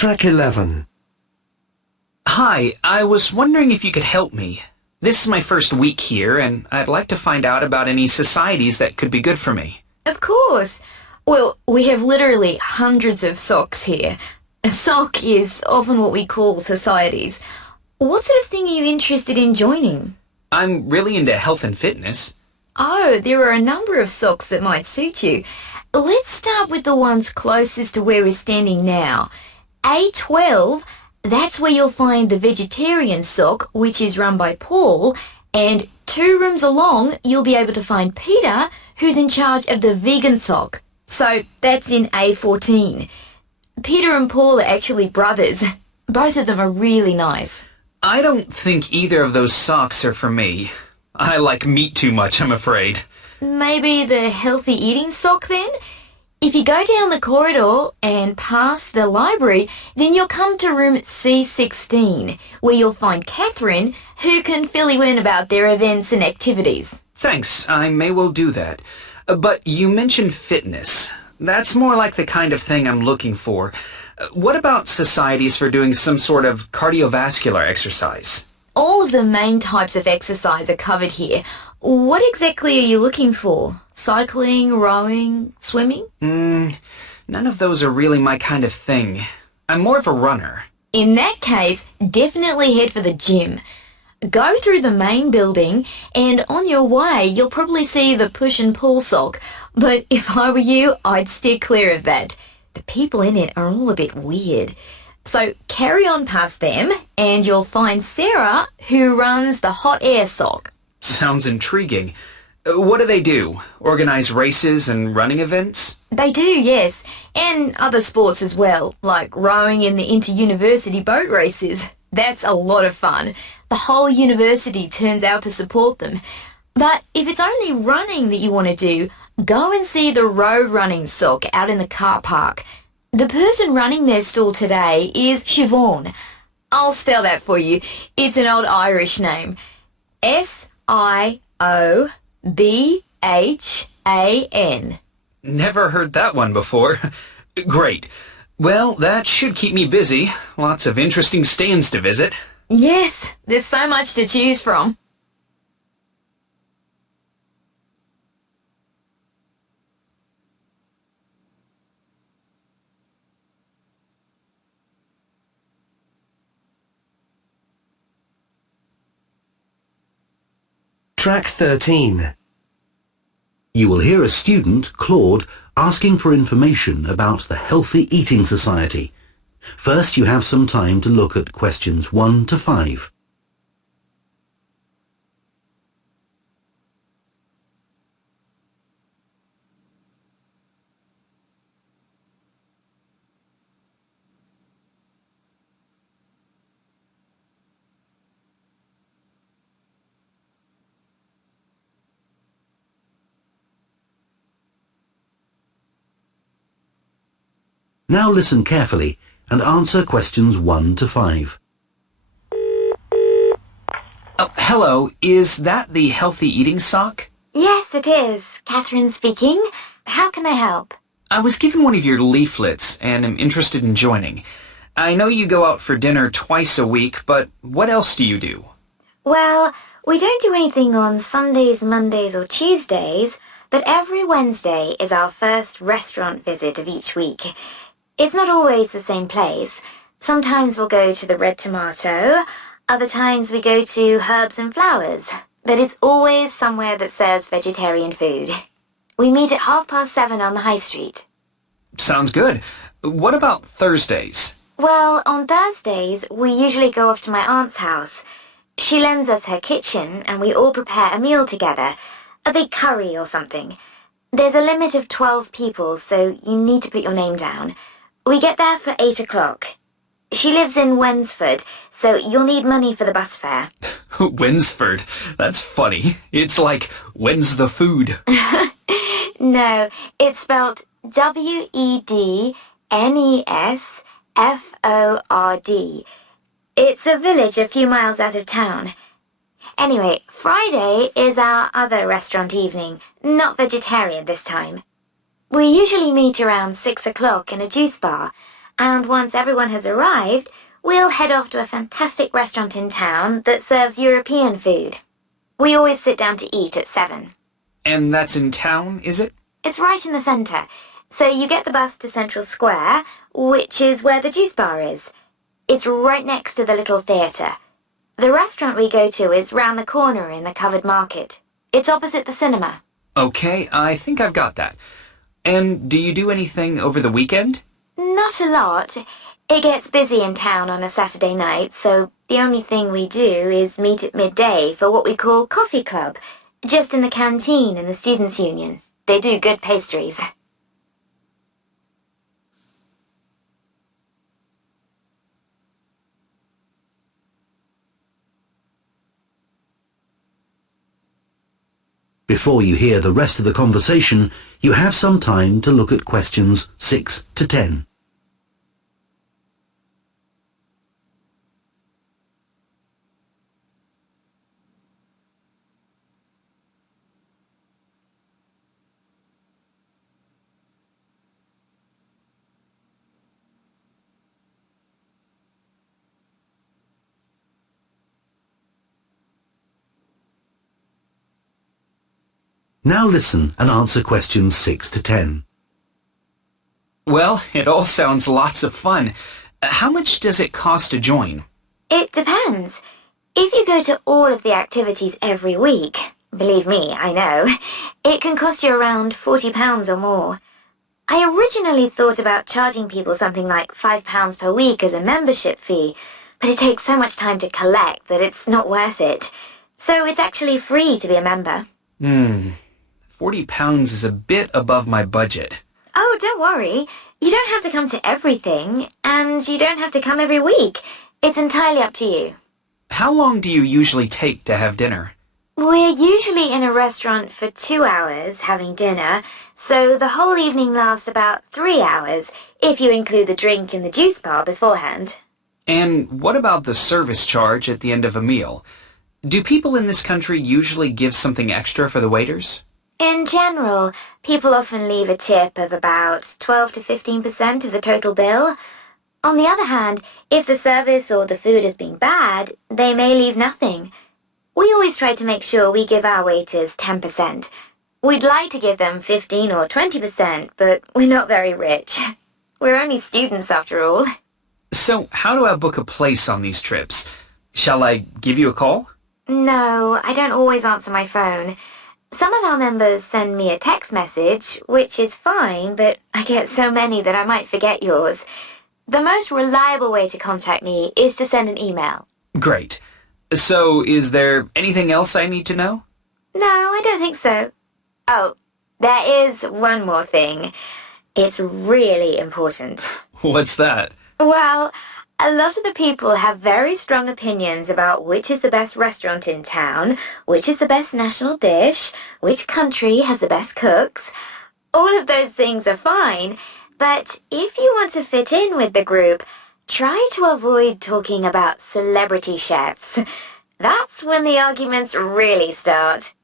Track 11. Hi, I was wondering if you could help me. This is my first week here, and I'd like to find out about any societies that could be good for me. Of course. Well, we have literally hundreds of SOCs here. A SOC is often what we call societies. What sort of thing are you interested in joining? I'm really into health and fitness. Oh, there are a number of SOCs that might suit you. Let's start with the ones closest to where we're standing now. A12, that's where you'll find the vegetarian SOC, which is run by Paul, and 2 rooms along you'll be able to find Peter, who's in charge of the vegan SOC. So that's in A14. Peter and Paul are actually brothers. Both of them are really nice. I don't think either of those SOCs are for me. I like meat too much, I'm afraid. Maybe the healthy eating SOC then? If you go down the corridor and past the library, then you'll come to room C16, where you'll find Catherine, who can fill you in about their events and activities. Thanks, I may well do that. But you mentioned fitness. That's more like the kind of thing I'm looking for. What about societies for doing some sort of cardiovascular exercise? All of the main types of exercise are covered here. What exactly are you looking for? Cycling, rowing, swimming? None of those are really my kind of thing. I'm more of a runner. In that case, definitely head for the gym. Go through the main building, and on your way you'll probably see the push and pull SOC. But if I were you, I'd steer clear of that. The people in it are all a bit weird. So carry on past them, and you'll find Sarah, who runs the hot air SOC. Sounds intriguing. What do they do? Organize races and running events? They do, yes. And other sports as well, like rowing in the inter-university boat races. That's a lot of fun. The whole university turns out to support them. But if it's only running that you want to do, go and see the road running SOC out in the car park. The person running their stall today is Siobhan. I'll spell that for you. It's an old Irish name. Siobhan. Never heard that one before. Great. Well, that should keep me busy. Lots of interesting stands to visit. Yes, there's so much to choose from. Track 13. You will hear a student, Claude, asking for information about the Healthy Eating Society. First, you have some time to look at questions 1 to 5. Now listen carefully and answer questions 1 to 5. Oh, hello. Is that the Healthy Eating SOC? Yes, it is. Catherine speaking. How can I help? I was given one of your leaflets and am interested in joining. I know you go out for dinner twice a week, but what else do you do? Well, we don't do anything on Sundays, Mondays or Tuesdays, but every Wednesday is our first restaurant visit of each week. It's not always the same place. Sometimes we'll go to the Red Tomato, other times we go to Herbs and Flowers, but it's always somewhere that serves vegetarian food. We meet at 7:30 on the high street. Sounds good. What about Thursdays? Well, on Thursdays, we usually go off to my aunt's house. She lends us her kitchen and we all prepare a meal together, a big curry or something. There's a limit of 12 people, so you need to put your name down. We get there for 8 o'clock. She lives in Wensford, so you'll need money for the bus fare. Wensford? That's funny. It's like, when's the food? No, it's spelled Wednesford. It's a village a few miles out of town. Anyway, Friday is our other restaurant evening, not vegetarian this time. We usually meet around 6 o'clock in a juice bar, And once everyone has arrived, we'll head off to a fantastic restaurant in town that serves European food. We always sit down to eat at 7. And that's in town, is it? It's right in the centre. So you get the bus to Central Square, which is where the juice bar is. It's right next to the little theatre. The restaurant we go to is round the corner in the covered market. It's opposite the cinema. Okay, I think I've got that. And do you do anything over the weekend? Not a lot. It gets busy in town on a Saturday night, so the only thing we do is meet at midday for what we call coffee club, just in the canteen in the Students' Union. They do good pastries. Before you hear the rest of the conversation, you have some time to look at questions 6 to 10. Now listen and answer questions 6 to 10. Well, it all sounds lots of fun. How much does it cost to join? It depends. If you go to all of the activities every week, believe me, I know, it can cost you around £40 or more. I originally thought about charging people something like £5 per week as a membership fee, but it takes so much time to collect that it's not worth it. So it's actually free to be a member. £40 is a bit above my budget. Oh, don't worry. You don't have to come to everything, and you don't have to come every week. It's entirely up to you. How long do you usually take to have dinner? We're usually in a restaurant for 2 hours having dinner, so the whole evening lasts about 3 hours, if you include the drink in the juice bar beforehand. And what about the service charge at the end of a meal? Do people in this country usually give something extra for the waiters? In general, people often leave a tip of about 12 to 15% of the total bill. On the other hand, if the service or the food has been bad, they may leave nothing. We always try to make sure we give our waiters 10%. We'd like to give them 15 or 20%, but we're not very rich. We're only students after all. So how do I book a place on these trips? Shall I give you a call? No, I don't always answer my phone. Some of our members send me a text message, which is fine, but I get so many that I might forget yours. The most reliable way to contact me is to send an email. Great. So is there anything else I need to know? No, I don't think so. Oh, there is one more thing. It's really important. What's that? Well, a lot of the people have very strong opinions about which is the best restaurant in town, which is the best national dish, which country has the best cooks. All of those things are fine, but if you want to fit in with the group, try to avoid talking about celebrity chefs. That's when the arguments really start.